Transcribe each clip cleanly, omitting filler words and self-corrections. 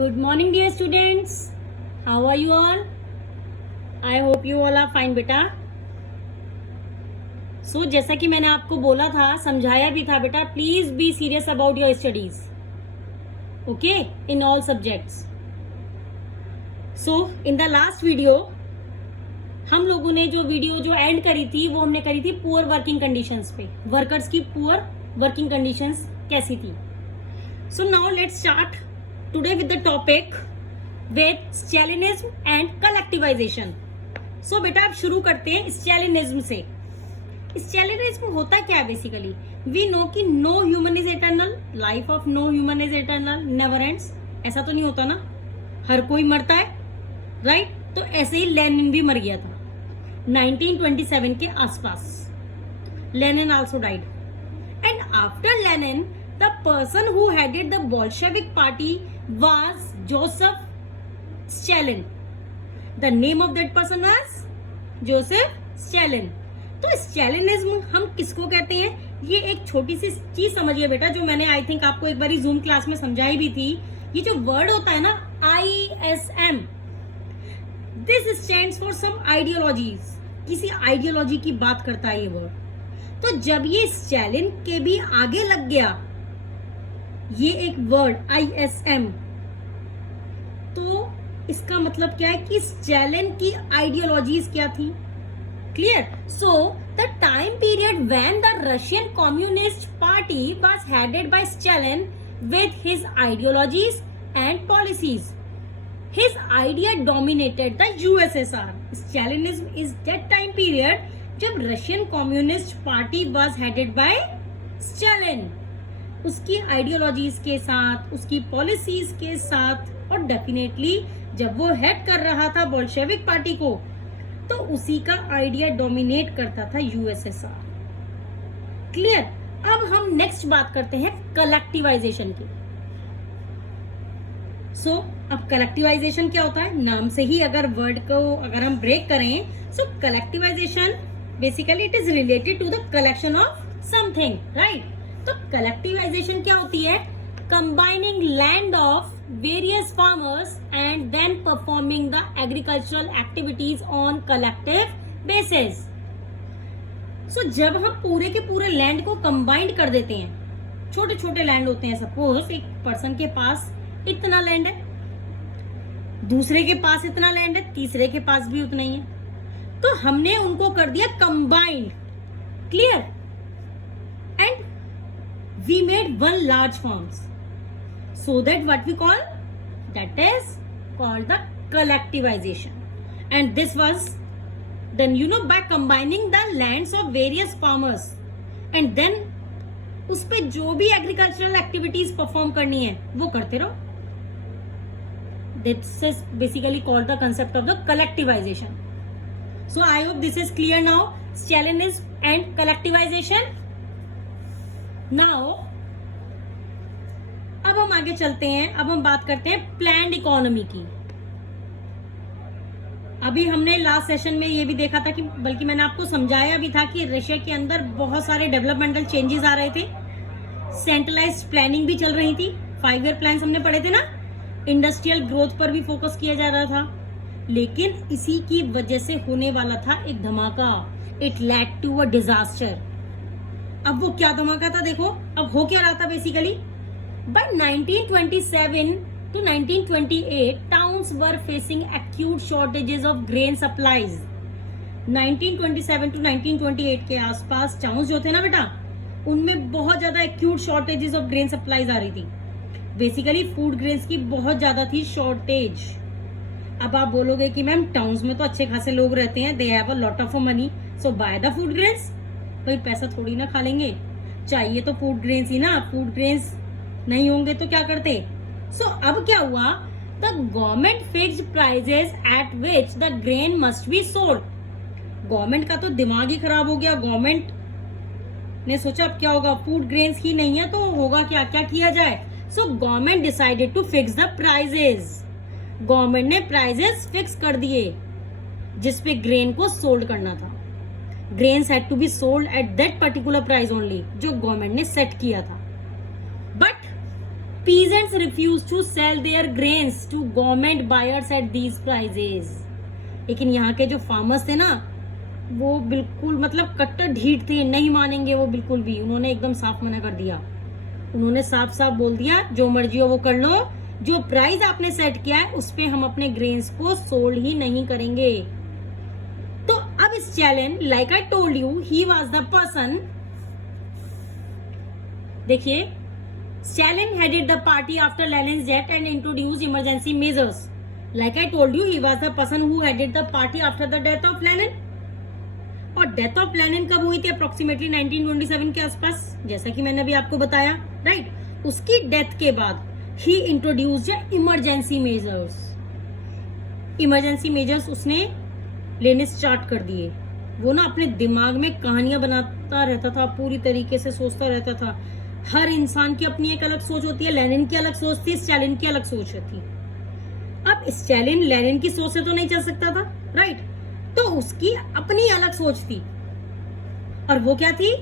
Good morning, dear students. How are you all? I hope you all are fine, बेटा. So जैसा कि मैंने आपको बोला था, समझाया भी था बेटा, please be serious about your studies. Okay, in all subjects. So in the last video हम लोगों ने जो वीडियो जो एंड करी थी वो हमने करी थी पुअर वर्किंग कंडीशंस पे. वर्कर्स की पुअर वर्किंग कंडीशंस कैसी थी. So now let's start today with the topic with Stalinism and collectivisation. So बेटा आप शुरू करते हैं स्टैलिनिज्म से. स्टैलिनिज्म होता क्या है बेसिकली. वी नो कि no human is eternal, life of no human is eternal, never ends. ऐसा तो नहीं होता ना, हर कोई मरता है, राइट. तो ऐसे ही लेनिन भी मर गया था 1927 के आसपास. Lenin also died. And after Lenin the person who headed the Bolshevik party was Joseph Stalin. The name of that person was Joseph Stalin. तो स्टैलिनिज्म हम किसको कहते हैं, ये एक छोटी सी चीज समझिए बेटा, जो मैंने आई थिंक आपको एक बार जूम क्लास में समझाई भी थी. ये जो वर्ड होता है ना ISM, this stands for some ideologies. किसी आइडियोलॉजी की बात करता है ये वर्ड. तो जब ये स्टैलिन के भी आगे लग गया ये एक वर्ड ISM, तो इसका मतलब क्या है कि स्टैलिन की आइडियोलॉजीज क्या थी. Clear. So the time period when the Russian communist party was headed by Stalin with his ideologies and policies, his idea dominated the USSR. Stalinism is that time period जब Russian communist party was headed by Stalin. उसकी ideologies के साथ, उसकी policies के साथ, और definitely जब वो हेड कर रहा था बोल्शेविक पार्टी को, तो उसी का आइडिया डोमिनेट करता था USSR. क्लियर. अब हम नेक्स्ट बात करते हैं कलेक्टिवाइजेशन की. सो अब कलेक्टिवाइजेशन क्या होता है, नाम से ही अगर वर्ड को अगर हम ब्रेक करें, so collectivisation basically it is related to the collection of something, right. तो कलेक्टिवाइजेशन क्या होती है, combining land of various farmers and then performing the agricultural activities on collective basis. So जब हम पूरे के पूरे लैंड को कंबाइंड कर देते हैं, छोटे छोटे लैंड होते हैं, सपोज एक पर्सन के पास इतना लैंड है, दूसरे के पास इतना लैंड है, तीसरे के पास भी उतना ही है, तो हमने उनको कर दिया combined. Clear. And we made one large farms, so that what we call, that is called the collectivization. And this was done by combining the lands of various farmers, and then उस पे जो भी agricultural activities perform करनी है वो करते रहो. This is basically called the concept of the collectivization. So I hope this is clear now. Stalinism and collectivization. Now अब हम आगे चलते हैं. अब हम बात करते हैं प्लान्ड इकोनॉमी की. अभी हमने लास्ट सेशन में ये भी देखा था कि, बल्कि मैंने आपको समझाया भी था कि रशिया के अंदर बहुत सारे डेवलपमेंटल चेंजेस आ रहे थे, सेंट्रलाइज्ड प्लानिंग भी चल रही थी. 5 ईयर प्लान हमने पढ़े थे ना. इंडस्ट्रियल ग्रोथ पर भी फोकस किया जा रहा था, लेकिन इसी की वजह से होने वाला था एक धमाका. It led to a disaster. अब वो क्या धमाका था देखो. अब हो क्या रहा था basically. By 1927 to 1928 towns were facing acute shortages of grain supplies. 1927 to 1928 के आसपास टाउन्स जो थे ना बेटा, उनमें बहुत ज्यादा acute shortages of grain supplies आ रही थी. बेसिकली फूड ग्रेन्स की बहुत ज्यादा थी शॉर्टेज. अब आप बोलोगे कि मैम टाउन्स में तो अच्छे खासे लोग रहते हैं, they have a lot of money, so by the food grains. भाई पैसा थोड़ी ना खा लेंगे, चाहिए तो फूड ग्रेन्स ही ना. फूड ग्रेन्स नहीं होंगे तो क्या करते. सो अब क्या हुआ, the government fixed prices at which the grain must be sold. Government का तो दिमाग ही खराब हो गया. गवर्नमेंट ने सोचा अब क्या होगा, फूड ग्रेन्स ही नहीं है तो होगा क्या, क्या किया जाए. So government decided to fix the prices. Government ने प्राइजेस फिक्स कर दिए जिसपे ग्रेन को सोल्ड करना था. grains had to be sold at that particular price only जो गवर्नमेंट ने सेट किया था. But peasants refused to sell their grains to government buyers at these prices. लेकिन यहाँ के जो फार्मर्स थे ना, वो बिल्कुल मतलब कट्टर ढीठ थे, नहीं मानेंगे वो बिल्कुल भी. उन्होंने एकदम साफ मना कर दिया. उन्होंने साफ साफ बोल दिया, जो मर्जी हो वो कर लो, जो प्राइस आपने सेट किया है उस पे हम अपने ग्रेन्स को सोल्ड ही नहीं करेंगे. तो अब इस challenge, like I told you, he was the person. देखिए, Stalin headed the party after Lenin's death and introduced emergency measures. Like I told you, he was the person who headed the party after the death of Lenin. और death of Lenin कब हुई थी? Approximately 1927 के आसपास, जैसा कि मैंने अभी आपको बताया, राइट. उसकी डेथ के बाद ही introduced emergency measures. Emergency measures उसने लेने स्टार्ट कर दिए. वो ना अपने दिमाग में कहानियां बनाता रहता था, पूरी तरीके से सोचता रहता था. हर इंसान की अपनी एक अलग सोच होती है. लेनिन की अलग सोच थी, स्टालिन की अलग सोच थी. अब स्टालिन लेनिन की सोच से तो नहीं चल सकता था, राइट. तो उसकी अपनी अलग सोच थी. और वो क्या थी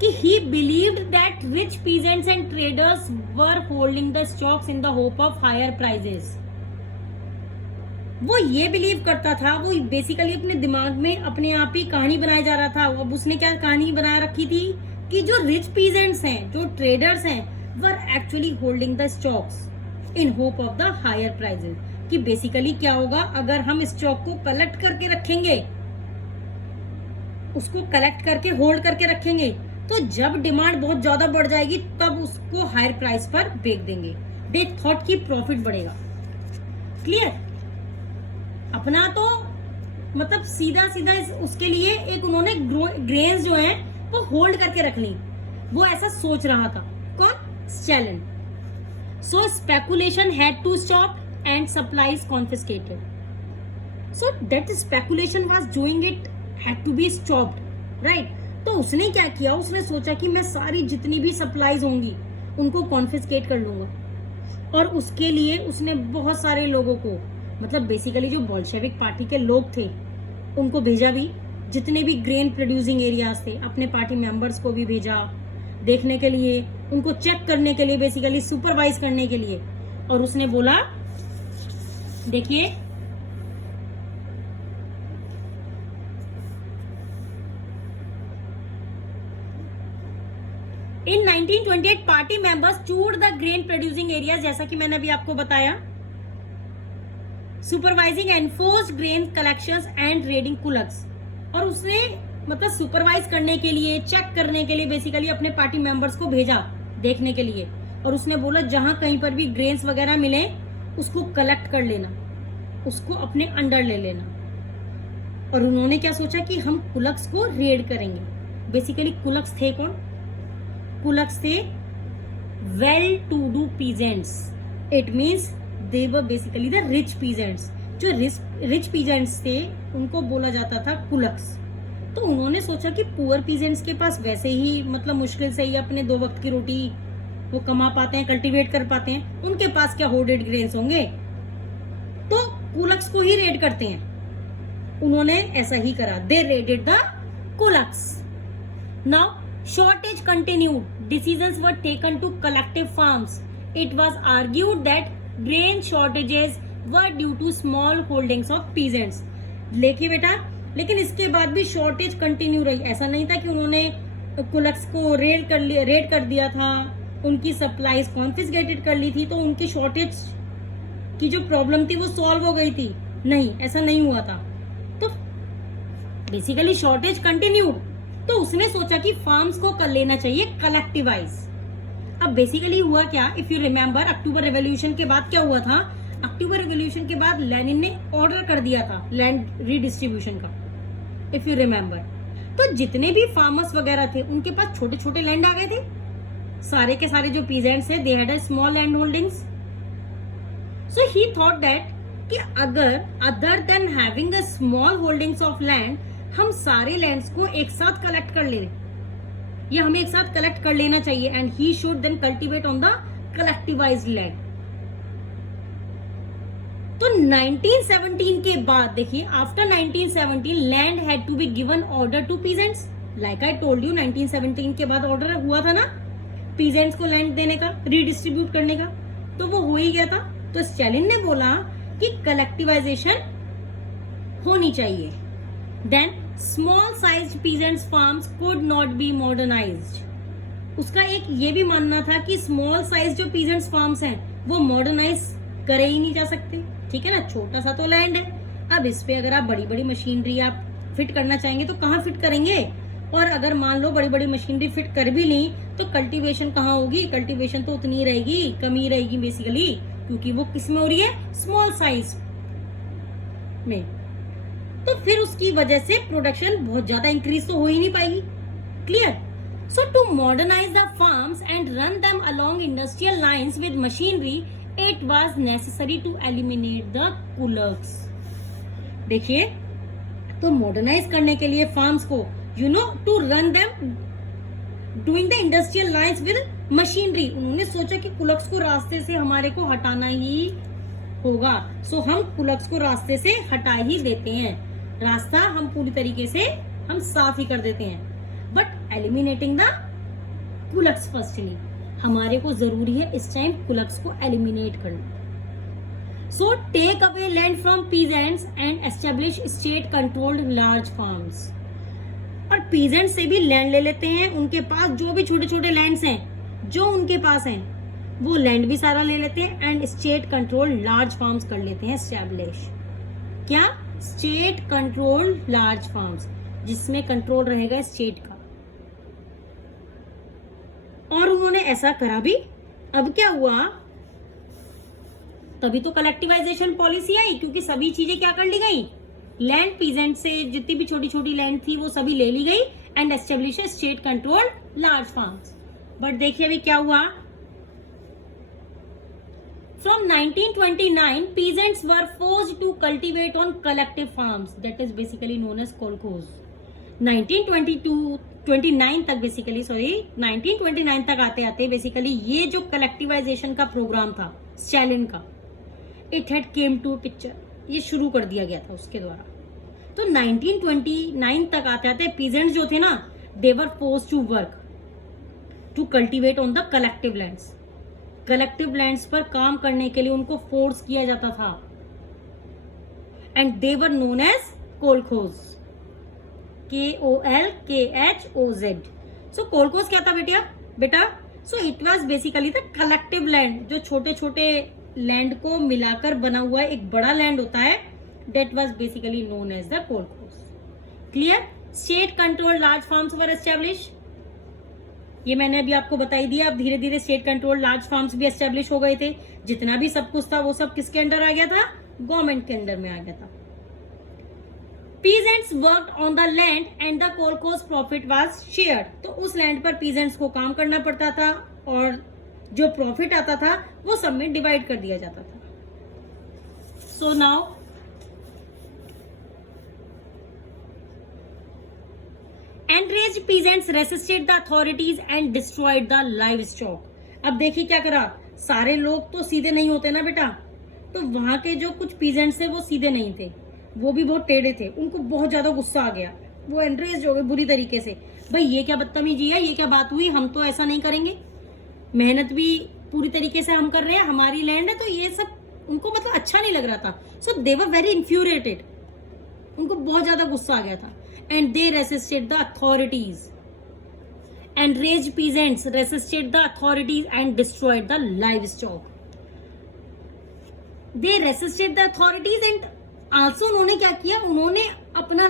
कि he believed that rich peasants and traders were holding the stocks in the hope of higher prices. वो ये बिलीव करता था, वो बेसिकली अपने दिमाग में अपने आप ही कहानी बनाया जा रहा था. अब उसने क्या कहानी बना रखी थी कि जो रिच पीजेंट्स हैं, जो ट्रेडर्स हैं, were actually holding the stocks in hope of the higher prices. कि बेसिकली क्या होगा, अगर हम स्टॉक को कलेक्ट करके रखेंगे, उसको कलेक्ट करके होल्ड करके रखेंगे, तो जब डिमांड बहुत ज्यादा बढ़ जाएगी तब उसको हायर प्राइस पर बेच देंगे. दे थॉट की प्रॉफिट बढ़ेगा. क्लियर. अपना तो मतलब सीधा सीधा उसके लिए एक उन्होंने ग्रेन्स जो है वो होल्ड करके रख ली. वो ऐसा सोच रहा था. कौन? Stalin. So speculation had to stop and supplies confiscated. So that speculation was doing it had to be stopped, right? तो उसने क्या किया, उसने सोचा कि मैं सारी जितनी भी सप्लाईज होंगी उनको कॉन्फिस्केट कर लूंगा. और उसके लिए उसने बहुत सारे लोगों को, मतलब बेसिकली जो बोल्शेविक पार्टी के लोग थे उनको भेजा भी. जितने भी ग्रेन प्रोड्यूसिंग एरियाज थे, अपने पार्टी मेंबर्स को भी भेजा देखने के लिए, उनको चेक करने के लिए, बेसिकली सुपरवाइज करने के लिए. और उसने बोला, देखिए, in 1928 party members toured the grain producing area, जैसा कि मैंने अभी आपको बताया. Supervising enforced grain collections and raiding kulaks. और उसने मतलब सुपरवाइज करने के लिए, चेक करने के लिए बेसिकली अपने पार्टी मेंबर्स को भेजा देखने के लिए. और उसने बोला जहां कहीं पर भी ग्रेन्स वगैरह मिले उसको कलेक्ट कर लेना, उसको अपने अंडर ले लेना. और उन्होंने क्या सोचा कि हम कुलक्स को रेड करेंगे. बेसिकली कुलक्स थे कौन? कुलक्स थे well to do peasants. It means they were basically the rich peasants. जो रिच पीजेंट्स थे उनको बोला जाता था कुलक्स. तो उन्होंने सोचा कि पुअर पीजेंट्स के पास वैसे ही मतलब मुश्किल से ही अपने 2 वक्त की रोटी वो कमा पाते हैं, कल्टीवेट कर पाते हैं, उनके पास क्या होर्डेड ग्रेन्स होंगे, तो कुलक्स को ही रेड करते हैं. उन्होंने ऐसा ही करा. They raided the kulaks. Now shortage continued. Decisions were taken to collective farms. It was argued that grain shortages were due to small holdings of peasants. लेकिन बेटा, लेकिन इसके बाद भी शॉर्टेज कंटिन्यू रही. ऐसा नहीं था कि उन्होंने कुलक्स को रेड कर दिया था, उनकी सप्लाईज कॉन्फिस्केटेड कर ली थी, तो उनकी शॉर्टेज की जो प्रॉब्लम थी वो सॉल्व हो गई थी. नहीं, ऐसा नहीं हुआ था. तो बेसिकली शॉर्टेज कंटिन्यूड. तो उसने सोचा कि फार्म्स को कर लेना चाहिए कलेक्टिवाइज. अब बेसिकली हुआ क्या, if you remember, October revolution के बाद क्या हुआ था? अक्टूबर रेवोल्यूशन के बाद लेनिन ने ऑर्डर कर दिया था लैंड रिडिस्ट्रीब्यूशन का, इफ यू रिमेम्बर. तो जितने भी फार्मर्स वगैरह थे उनके पास छोटे छोटे लैंड आ गए थे. सारे के सारे जो पीजेंट्स थे, they had a small land holdings. So he thought that कि अगर other than having a small holdings of land, हम सारे लैंड्स को एक साथ कलेक्ट कर ले, या हमें एक साथ कलेक्ट कर लेना चाहिए. And he should then cultivate on the collectivised land. तो 1917 के बाद देखिए, after 1917 land had to be given order to peasants. Like I told you, 1917 के बाद ऑर्डर हुआ था ना. पीजेंट्स को लैंड देने का, रीडिस्ट्रीब्यूट करने का, तो वो हो ही गया था। तो स्टैलिन ने बोला कि कलेक्टिवाइजेशन होनी चाहिए। Then small size peasants farms could not be modernised. उसका एक ये भी मानना था कि स्मॉल साइज जो पीजेंट्स फार्म्स हैं वो मॉडर्नाइज करे ही नहीं जा सकते, ठीक है ना, छोटा सा तो लैंड है। अब इस पे अगर आप बड़ी बड़ी मशीनरी आप फिट करना चाहेंगे तो कहाँ फिट करेंगे, और अगर मान लो बड़ी बड़ी मशीनरी फिट कर भी ली तो कल्टीवेशन कहाँ होगी, कल्टीवेशन तो उतनी रहेगी, कमी रहेगी बेसिकली, क्योंकि वो किस में हो रही है, स्मॉल साइज में। तो फिर उसकी वजह से प्रोडक्शन बहुत ज्यादा इंक्रीज तो हो ही नहीं पाएगी। Clear? So to modernise the farms and run them along industrial lines with machinery, it was necessary to eliminate the kulaks. देखिए, तो मॉडर्नाइज करने के लिए फार्म्स को, you know, to run them doing the industrial lines with machinery, उन्होंने सोचा कि कुलक्स को रास्ते से हमारे को हटाना ही होगा। सो हम कुलक्स को रास्ते से हटा ही देते हैं, रास्ता हम पूरी तरीके से हम साफ ही कर देते हैं। बट एलिमिनेटिंग द कुलक्स फर्स्टली, हमारे को जरूरी है इस टाइम कुलक्स को एलिमिनेट करना। So take away land from peasants and establish state controlled large farms. और पीजेंट से भी लैंड ले लेते हैं, उनके पास जो भी छोटे छोटे लैंड्स हैं जो उनके पास हैं वो लैंड भी सारा ले लेते हैं, and state controlled large farms कर लेते हैं एस्टेब्लिश। क्या? स्टेट कंट्रोल्ड लार्ज फार्म्स, जिसमें कंट्रोल रहेगा स्टेट का। और उन्होंने ऐसा करा भी। अब क्या हुआ, तभी तो कलेक्टिवाइजेशन पॉलिसी आई, क्योंकि सभी चीजें क्या कर ली गई, लैंड पीजेंट से जितनी भी छोटी छोटी लैंड थी वो सभी ले ली गई, and establish state controlled large farms. But देखिए अभी क्या हुआ, From 1929, peasants were forced to cultivate on collective farms, that is basically known as kolkhoz. 1929 तक बेसिकली, 1929 तक आते आते बेसिकली ये जो कलेक्टिवाइजेशन का प्रोग्राम था स्टैलिन का, it had came to picture, ये शुरू कर दिया गया था उसके द्वारा। तो 1929 तक आते आते पीजेंट्स जो थे ना, they were forced to work to cultivate on the collective lands. Collective lands पर काम करने के लिए उनको फोर्स किया जाता था, and they were known as kolkhoz, KOLKHOZ। So kolkhoz क्या था बेटा? So it was basically the collective land, जो छोटे छोटे लैंड को मिलाकर बना हुआ एक बड़ा लैंड होता है, that was basically known as the kolkhoz. Clear? State controlled large farms were established. ये मैंने अभी आपको बताई दिया। अब धीरे धीरे स्टेट कंट्रोल लार्ज फार्म्स भी एस्टेब्लिश हो गए थे। जितना भी सब कुछ था वो सब किसके अंडर आ गया था? गवर्नमेंट के अंडर में आ गया था। Peasants worked on the land and the kolkhoz profit was shared. तो उस लैंड पर पीजेंट्स को काम करना पड़ता था और जो प्रॉफिट आता था वो सब में डिवाइड कर दिया जाता था। So now enraged peasants resisted the authorities and destroyed the livestock। अब देखिए क्या करा, सारे लोग तो सीधे नहीं होते ना बेटा, तो वहां के जो कुछ पीजेंट्स थे वो सीधे नहीं थे, वो भी बहुत टेढ़े थे। उनको बहुत ज्यादा गुस्सा आ गया, वो एनरेज हो गए बुरी तरीके से। भाई ये क्या बदतमीजी है, ये क्या बात हुई, हम तो ऐसा नहीं करेंगे, मेहनत भी पूरी तरीके से हम कर रहे हैं, हमारी लैंड है। तो ये सब उनको मतलब अच्छा नहीं लग रहा था। सो दे वर वेरी इन्फ्यूरिएटेड, उनको बहुत ज्यादा गुस्सा आ गया था। And they resisted the authorities. Enraged peasants resisted the authorities and destroyed the livestock. They resisted the authorities and also उन्होंने क्या किया, उन्होंने अपना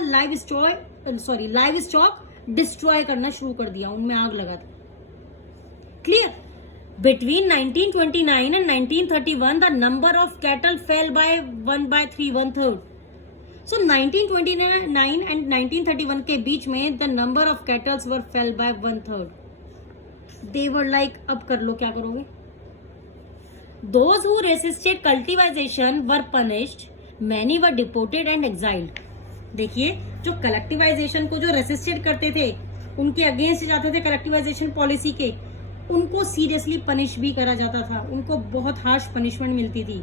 livestock destroy करना शुरू कर दिया, उनमें आग लगा था। Clear? Between 1929 and 1931, the number of cattle fell by 1/3. So 1929 and 1931 के बीच में the number of cattle were fell by 1/3. They were like, अब कर लो, क्या करोगे? Those who resisted cultivation were punished. Many were deported and exiled. देखिए, जो collectivisation को जो रेसिस्टेड करते थे, उनके अगेंस्ट जाते थे कलेक्टिवाइजेशन पॉलिसी के, उनको सीरियसली पनिश भी करा जाता था, उनको बहुत हार्श पनिशमेंट मिलती थी।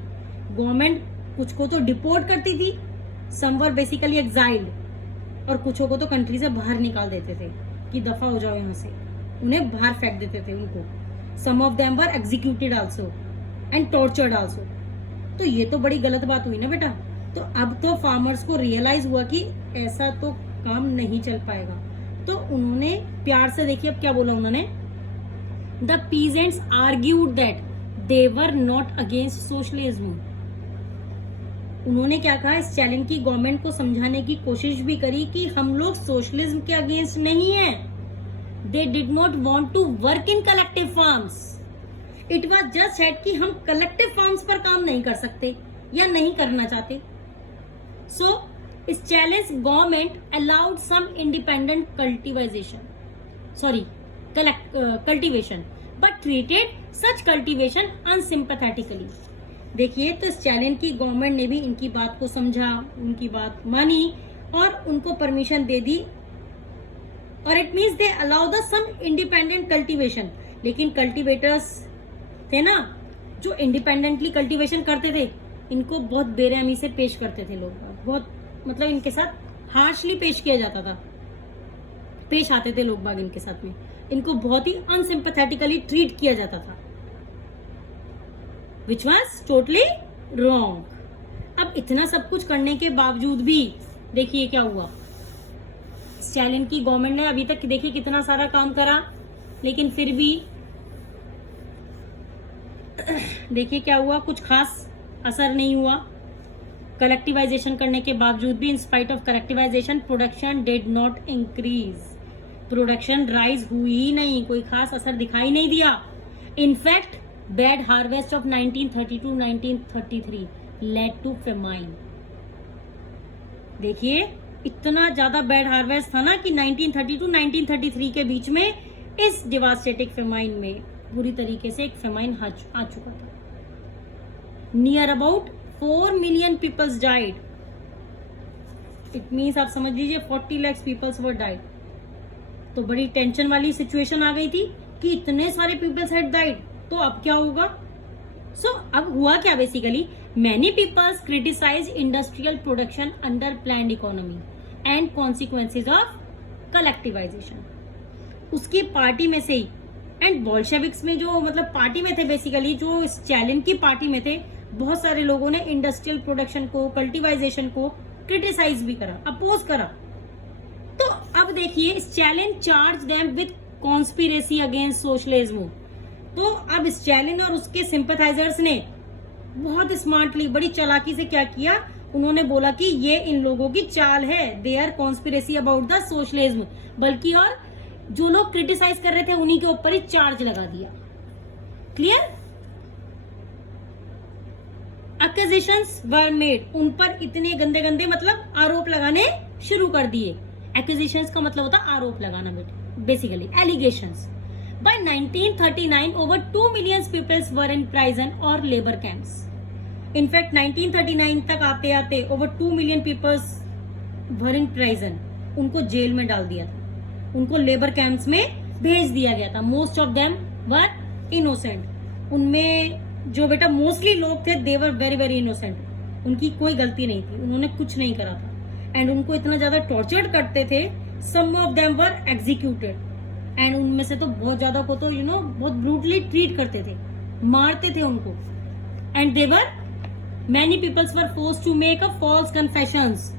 गवर्नमेंट कुछ को तो डिपोर्ट करती थी, some were basically exiled, और कुछों को तो कंट्री से बाहर निकाल देते थे कि दफा हो जाओ यहाँ से, उन्हें बाहर फेंक देते थे उनको। Some of them were executed also and tortured also. तो ये तो बड़ी गलत बात हुई ना बेटा। तो अब तो फार्मर्स को रियलाइज हुआ कि ऐसा तो काम नहीं चल पाएगा। तो उन्होंने प्यार से, देखिए अब क्या बोला उन्होंने, the peasants argued that they were not against socialism. उन्होंने क्या कहा, इस चैलेंज की गवर्नमेंट को समझाने की कोशिश भी करी कि हम लोग सोशलिज्म के अगेंस्ट नहीं है। They did not want to work in collective farms. It was just said कि हम कलेक्टिव फार्म्स पर काम नहीं कर सकते या नहीं करना चाहते। सो इस challenge government allowed some independent cultivation but treated such cultivation unsympathetically. देखिए, तो इस चैलेंज की गवर्नमेंट ने भी इनकी बात को समझा, उनकी बात मानी और उनको परमिशन दे दी। और it means they allow the some independent cultivation. लेकिन कल्टीवेटर्स थे ना जो इंडिपेंडेंटली कल्टीवेशन करते थे, इनको बहुत बेरहमी से पेश करते थे लोग, बहुत मतलब इनके साथ हार्शली पेश किया जाता था, पेश आते थे लोग बाग इनके साथ में, इनको बहुत ही अनसिंपैथेटिकली ट्रीट किया जाता था, विच वॉज टोटली रॉन्ग। अब इतना सब कुछ करने के बावजूद भी देखिए क्या हुआ, इस चैलेंज की गवर्नमेंट ने अभी तक देखिए कितना सारा काम करा, लेकिन फिर भी देखिए क्या हुआ, कुछ खास असर नहीं हुआ। कलेक्टिवाइजेशन करने के बावजूद भी, in spite of collectivisation, production did not increase. Production rise हुई ही नहीं, कोई खास असर दिखाई नहीं दिया। In fact bad harvest of 1932-1933 led to famine. देखिए इतना ज्यादा बैड हार्वेस्ट था ना कि 1932-1933 के बीच में इस डिवास्टेटिंग फेमाइन में पूरी तरीके से एक फेमाइन आ चुका था। Near about 4 million peoples died. It means आप समझ लीजिए 40 lakhs पीपल्स वर डाइड। तो बड़ी टेंशन वाली सिचुएशन आ गई थी कि इतने सारे पीपल्स हैड डाइड, तो अब क्या होगा। अब हुआ क्या, basically many peoples criticise industrial production under planned economy and consequences of collectivisation. उसकी पार्टी में से ही, एंड बोल्शेविक्स में जो मतलब पार्टी में थे, बेसिकली जो इस चैलेंज की पार्टी में थे, बहुत सारे लोगों ने इंडस्ट्रियल प्रोडक्शन को, कल्टिवाइजेशन को क्रिटिसाइज भी करा, अपोज करा। तो अब देखिए, इस challenge charge them with conspiracy against socialism. तो अब इस चैलेंज और उसके सिंपैथाइजर्स ने बहुत स्मार्टली, बड़ी चालाकी से क्या किया, उन्होंने बोला कि ये इन लोगों की चाल है, they are conspiracy about the socialism. बल्कि और जो लोग क्रिटिसाइज कर रहे थे उन्हीं के ऊपर ही चार्ज लगा दिया। क्लियर। एक्यूजेशंस वर मेड, उन पर इतने गंदे गंदे मतलब आरोप लगाने शुरू कर दिए। एक्यूजेशंस का मतलब होता है आरोप लगाना बेटे, basically allegations. By 1939 over 2 million peoples were in prison और लेबर कैंप्स। इनफैक्ट 1939 तक आते आते over 2 million peoples were in prison, उनको जेल में डाल दिया था, उनको लेबर कैंप्स में भेज दिया गया था। Most of them were innocent. उनमें जो बेटा मोस्टली लोग थे, they were very very innocent, उनकी कोई गलती नहीं थी, उन्होंने कुछ नहीं करा था। एंड उनको इतना ज्यादा टॉर्चर्ड करते थे, some of them were executed, and उनमें से तो बहुत ज्यादा को तो बहुत ब्रूटली ट्रीट करते थे, मारते थे उनको। And they were many peoples were forced to make a false confessions,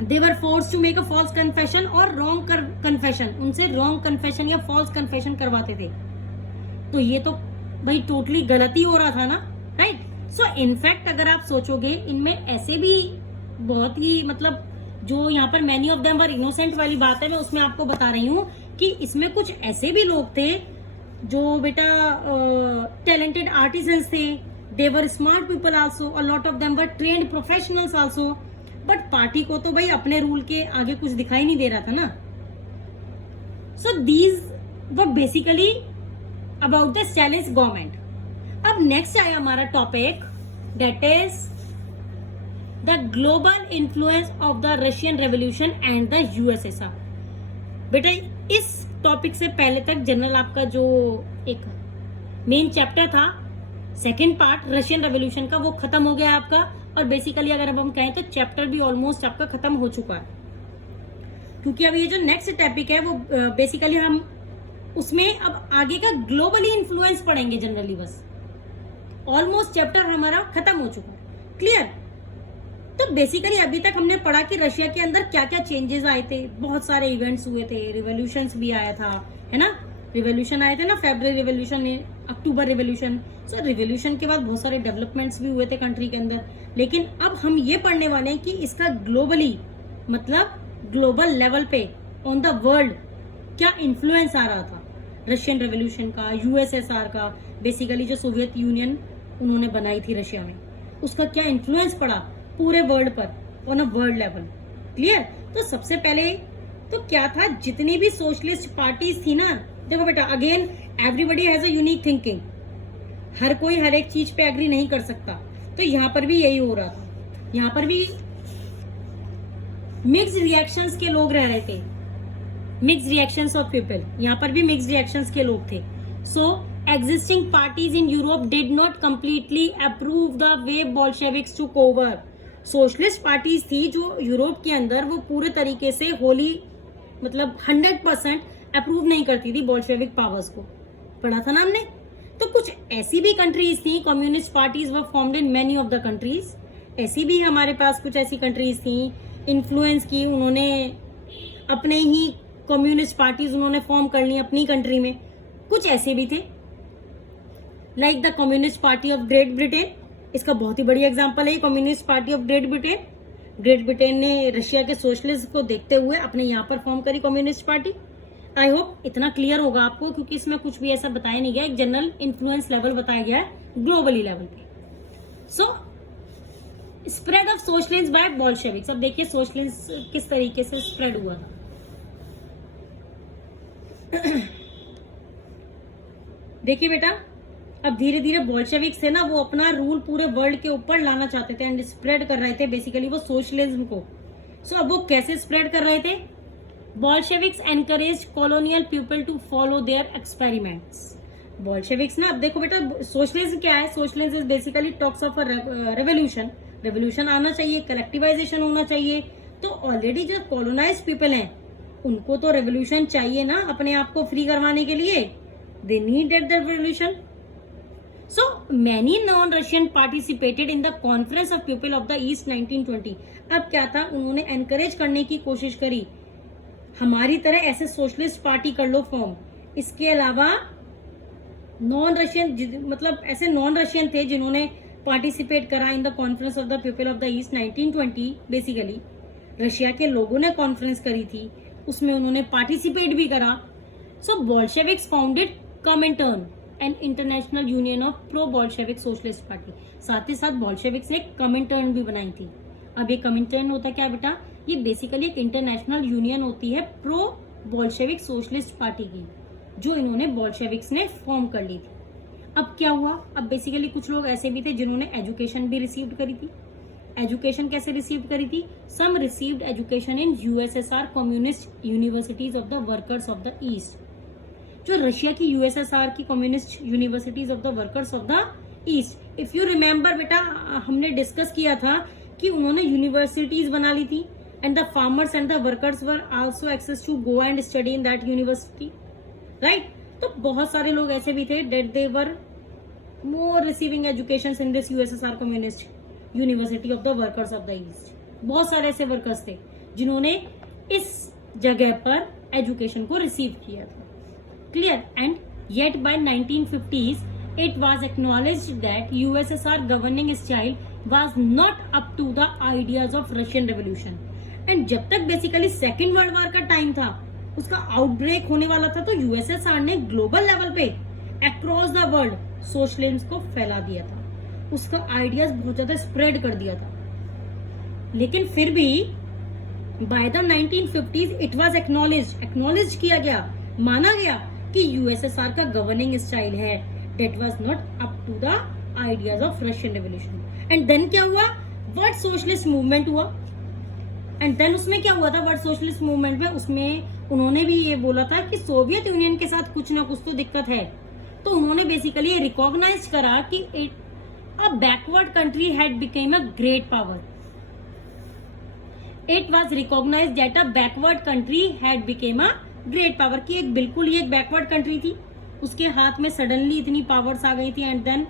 they were forced to make a false confession और रॉन्ग कन्फेशन, उनसे रॉन्ग कन्फेशन या फॉल्स कन्फेशन करवाते थे। तो ये तो भाई टोटली गलत ही हो रहा था ना, राइट। सो इनफैक्ट अगर आप सोचोगे, इनमें ऐसे भी बहुत ही मतलब जो यहाँ पर many of them were innocent वाली बात है, मैं उसमें आपको बता रही हूँ कि इसमें कुछ ऐसे भी लोग थे जो बेटा टैलेंटेड आर्टिसंस थे, they were smart people also, a lot of them were trained professionals also. But party को तो भाई अपने रूल के आगे कुछ दिखाई नहीं दे रहा था ना। So these were basically about this challenge government. अब नेक्स्ट आया हमारा topic, that is the global influence of the Russian revolution and the USSR. बेटा इस टॉपिक से पहले तक जनरल आपका जो एक मेन चैप्टर था, सेकेंड पार्ट रशियन रेवोल्यूशन का, वो खत्म हो गया आपका। और बेसिकली अगर अब हम कहें तो चैप्टर भी ऑलमोस्ट आपका खत्म हो चुका है, क्योंकि अब ये जो नेक्स्ट टॉपिक है वो बेसिकली हम उसमें अब आगे का ग्लोबली इन्फ्लुएंस पढ़ेंगे जनरली। बस ऑलमोस्ट चैप्टर हमारा खत्म हो चुका है। क्लियर? तो बेसिकली अभी तक हमने पढ़ा कि रशिया के अंदर क्या क्या चेंजेस आए थे, बहुत सारे इवेंट्स हुए थे, रिवोल्यूशंस भी आया था, है ना, रिवोल्यूशन आए थे ना, फेब्रुअरी रिवोल्यूशन, अक्टूबर रिवोल्यूशन। सो रिवोल्यूशन के बाद बहुत सारे डेवलपमेंट्स भी हुए थे कंट्री के अंदर। लेकिन अब हम ये पढ़ने वाले हैं कि इसका ग्लोबली मतलब ग्लोबल लेवल पे ऑन द वर्ल्ड क्या इन्फ्लुएंस आ रहा था रशियन रेवोल्यूशन का, यूएसएसआर का, बेसिकली जो सोवियत यूनियन उन्होंने बनाई थी रशिया में, उसका क्या इन्फ्लुएंस पड़ा पूरे वर्ल्ड पर on a world level. Clear? तो सबसे पहले तो क्या था, जितनी भी सोशलिस्ट पार्टीज थी ना, देखो बेटा again everybody has a unique thinking, हर कोई हर एक चीज पे एग्री नहीं कर सकता। तो यहाँ पर भी यही हो रहा था, यहाँ पर भी मिक्स रिएक्शंस के लोग रह रहे थे, मिक्स रिएक्शंस ऑफ पीपल, यहाँ पर भी मिक्स रिएक्शंस के लोग थे। सो existing parties in Europe did not completely approve the way Bolsheviks took over. Socialist parties थी जो यूरोप के अंदर, वो पूरे तरीके से होली मतलब 100% अप्रूव नहीं करती थी बोल्शेविक पावर्स को। पढ़ा था ना हमने। तो कुछ ऐसी भी कंट्रीज थी, communist parties were formed in many of the countries. ऐसी भी हमारे पास कुछ ऐसी कंट्रीज थी, इन्फ्लुएंस की उन्होंने, अपने ही कम्युनिस्ट पार्टीज उन्होंने फॉर्म कर ली अपनी कंट्री में। कुछ ऐसे भी थे like the communist party of great Britain, इसका बहुत ही बढ़िया एग्जांपल है communist party of great Britain. Great Britain ने रशिया के सोशलिज्म को देखते हुए अपने यहाँ पर फॉर्म करी कम्युनिस्ट पार्टी। आई होप इतना क्लियर होगा आपको, क्योंकि इसमें कुछ भी ऐसा बताया नहीं गया, एक जनरल इन्फ्लुएंस लेवल बताया गया है ग्लोबली लेवल पे। So spread of socialism by Bolsheviks. अब देखिए सोशलिज्म किस तरीके से स्प्रेड हुआ था। देखिए बेटा, अब धीरे धीरे बोल्शेविक्स थे ना, वो अपना रूल पूरे वर्ल्ड के ऊपर लाना चाहते थे एंड स्प्रेड कर रहे थे बेसिकली वो सोशलिज्म को। सो अब वो कैसे स्प्रेड कर रहे थे? Bolsheviks encourage colonial people to follow their experiments. Bolsheviks ना, अब देखो बेटा सोशलिज्म क्या है, socialism is basically talks of a revolution. Revolution आना चाहिए, कलेक्टिवाइजेशन होना चाहिए। तो ऑलरेडी जो कॉलोनाइज्ड पीपल हैं उनको तो रेवोल्यूशन चाहिए ना अपने आप को फ्री करवाने के लिए, they need that revolution. So many non-Russian participated in the Conference of People of the East 1920। अब क्या था, उन्होंने एनकरेज करने की कोशिश करी हमारी तरह ऐसे सोशलिस्ट पार्टी कर लो फॉर्म। इसके अलावा नॉन रशियन, मतलब ऐसे नॉन रशियन थे जिन्होंने पार्टिसिपेट करा in the conference of the people of the east 1920। Basically Russia के लोगों ने कॉन्फ्रेंस करी थी, उसमें उन्होंने पार्टिसिपेट भी करा। So Bolsheviks founded Comintern and international union of pro Bolshevik socialist party. साथ ही साथ बोल्शेविक्स ने कॉमिंटर्न भी बनाई थी। अब ये कॉमिंटर्न होता क्या बेटा, ये बेसिकली एक इंटरनेशनल यूनियन होती है प्रो बोल्शेविक सोशलिस्ट पार्टी की, जो इन्होंने बोल्शेविक्स ने फॉर्म कर ली थी। अब क्या हुआ, अब बेसिकली कुछ लोग ऐसे भी थे जिन्होंने एजुकेशन भी रिसीव करी थी। एजुकेशन कैसे रिसीव करी थी? Some received education in USSR communist universities of the workers of the east. जो रशिया की यूएसएसआर की communist universities of the workers of the east. If you remember बेटा, हमने डिस्कस किया था कि उन्होंने यूनिवर्सिटीज बना ली थी and the farmers and the workers were also access to go and study in that university, right. तो बहुत सारे लोग ऐसे भी थे that they were more receiving education in this USSR communist university of the workers of the East. बहुत सारे ऐसे वर्कर्स थे जिन्होंने इस जगह पर एजुकेशन को रिसीव किया था। Clear? And yet by 1950s it was acknowledged that USSR governing style was not up to the ideas of Russian Revolution। And जब तक बेसिकली सेकेंड वर्ल्ड वॉर का टाइम था, उसका आउटब्रेक होने वाला था, तो यूएसएसआर ने ग्लोबल लेवल पे अक्रॉस द वर्ल्ड सोशलिज्म को फैला दिया था, उसका आइडियाज बहुत ज्यादा स्प्रेड कर दिया था। लेकिन फिर भी by the 1950s it was acknowledge किया गया, माना गया कि यूएसएसआर का गवर्निंग स्टाइल है that was not up to the ideas of Russian revolution. And then क्या हुआ, वर्ल्ड सोशलिस्ट मूवमेंट हुआ। एंड देन उसमें क्या हुआ था, वर्ल्ड सोशलिस्ट मूवमेंट में उसमें उन्होंने भी ये बोला था कि सोवियत यूनियन के साथ कुछ ना कुछ तो दिक्कत है। तो उन्होंने बेसिकली ये रिकॉग्नाइज करा कि a backward country had became a great power. It was recognized that a backward country had become a great power की एक बिल्कुल ही एक बैकवर्ड कंट्री थी, उसके हाथ में सडनली इतनी पावर्स आ गई थी एंड देन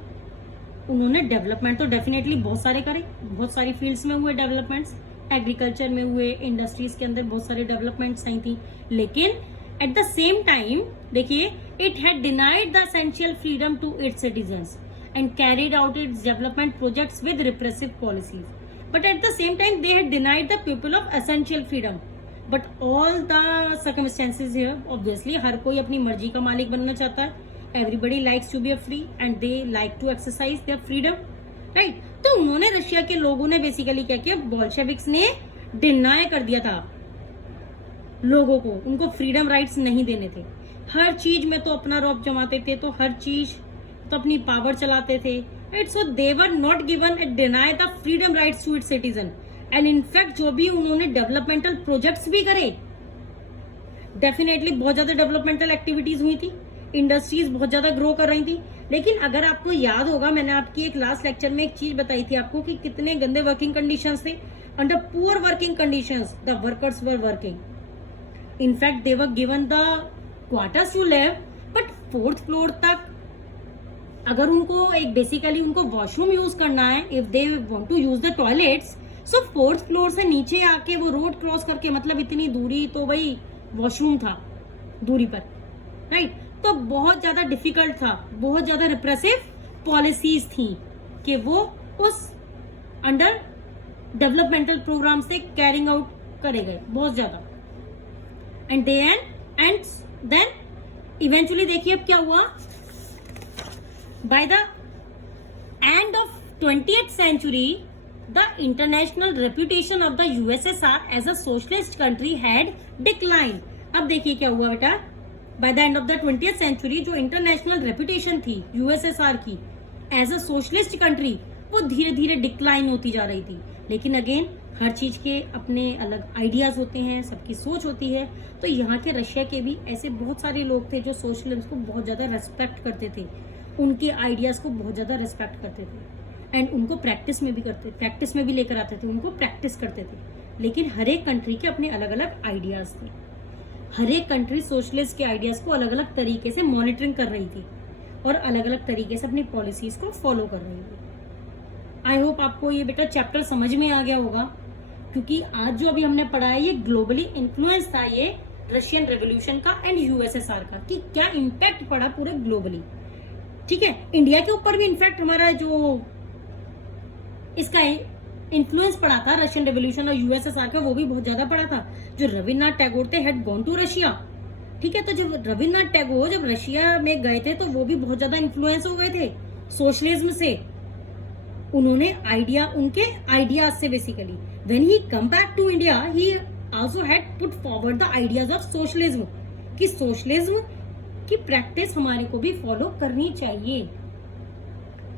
उन्होंने डेवलपमेंट तो डेफिनेटली बहुत सारे करे, बहुत सारी फील्ड्स में हुए डेवलपमेंट्स, एग्रीकल्चर में हुए, इंडस्ट्रीज के अंदर बहुत सारे डेवलपमेंट्स आई थी, लेकिन एट द सेम टाइम देखिए it had denied the essential freedom to its citizens and carried out its development projects with repressive policies. But at the same time, they had denied the people of essential freedom. But all the circumstances here, obviously, हर कोई अपनी मर्जी का मालिक बनना चाहता है. Everybody likes to be free and they like to exercise their freedom, right? तो उन्होंने रशिया के लोगों ने बेसिकली क्या किया, बोल्शेविक्स ने डिनाई कर दिया था लोगों को, उनको फ्रीडम राइट्स नहीं देने थे. हर चीज में तो अपना रौब जमाते थे, तो हर चीज तो अपनी पावर चलाते थे, right? So they were not given and deny the freedom rights to its citizen. And in fact जो भी उन्होंने डेवलपमेंटल प्रोजेक्ट्स भी करे, डेफिनेटली बहुत ज्यादा डेवलपमेंटल एक्टिविटीज हुई थी, इंडस्ट्रीज बहुत ज्यादा ग्रो कर रही थी. लेकिन अगर आपको याद होगा, मैंने आपकी एक लास्ट लेक्चर में एक चीज बताई थी आपको कि कितने गंदे वर्किंग कंडीशंस थे. Under poor working conditions the workers were working. In fact they were given the quarters to live, but 4th floor तक अगर उनको एक बेसिकली उनको वॉशरूम यूज करना है, if they want to use the toilets, so 4th floor से नीचे आके वो रोड क्रॉस करके, मतलब इतनी दूरी, तो भाई वॉशरूम था दूरी पर, राइट? तो बहुत ज्यादा डिफिकल्ट था, बहुत ज्यादा रिप्रेसिव पॉलिसीज थी कि वो उस अंडर डेवलपमेंटल प्रोग्राम से कैरिंग आउट करे गए, बहुत ज्यादा. एंड देन इवेंचुअली देखिए अब क्या हुआ. By the end of 20th century, the international reputation of the USSR as a socialist country had declined. अब देखिए क्या हुआ बेटा. By the end of the 20th century, जो international reputation थी USSR की as a socialist country, वो धीरे धीरे डिक्लाइन होती जा रही थी. लेकिन अगेन हर चीज के अपने अलग आइडियाज होते हैं, सबकी सोच होती है. तो यहाँ के रशिया के भी ऐसे बहुत सारे लोग थे जो सोशलिज्म को बहुत ज्यादा रेस्पेक्ट करते थे, उनके आइडियाज को बहुत ज्यादा रिस्पेक्ट करते थे एंड उनको प्रैक्टिस में भी लेकर आते थे, उनको प्रैक्टिस करते थे. लेकिन हर एक कंट्री के अपने अलग अलग आइडियाज थे. हर एक कंट्री सोशलिस्ट के आइडियाज को अलग अलग तरीके से मॉनिटरिंग कर रही थी और अलग अलग तरीके से अपनी पॉलिसीज को फॉलो कर रही थी. आई होप आपको ये बेटा चैप्टर समझ में आ गया होगा, क्योंकि आज जो अभी हमने पढ़ा है ये ग्लोबली इन्फ्लुएंस था, ये रशियन रेवोल्यूशन का एंड यूएसएसआर का, कि क्या इम्पैक्ट पड़ा पूरे ग्लोबली. ठीक है, इंडिया के ऊपर भी इनफैक्ट हमारा जो इसका इन्फ्लुएंस पड़ा था रशियन रेवोल्यूशन और यूएसएसआर का, वो भी बहुत ज्यादा पड़ा था. जो रविन्द्रनाथ टैगोर थे हैड गॉन टू रशिया. ठीक है, तो जब रविन्द्रनाथ टैगोर जब रशिया में गए थे तो वो भी बहुत ज्यादा इन्फ्लुएंस हो गए थे सोशलिज्म से. उन्होंने उनके आइडियाज से basically when he came back to India he also had put forward the ideas of socialism, कि सोशलिज्म की प्रैक्टिस हमारे को भी फॉलो करनी चाहिए.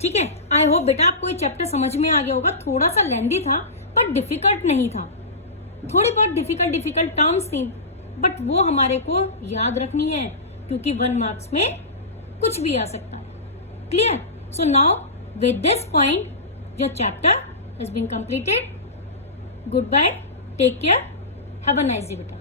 ठीक है, आई होप बेटा आपको ये चैप्टर समझ में आ गया होगा. थोड़ा सा लेंदी था पर डिफिकल्ट नहीं था, थोड़ी बहुत डिफिकल्ट टर्म्स थी, बट वो हमारे को याद रखनी है क्योंकि 1 मार्क्स में कुछ भी आ सकता है. Clear? So now with this point your chapter has been completed. Good bye, take care, have a nice day बेटा.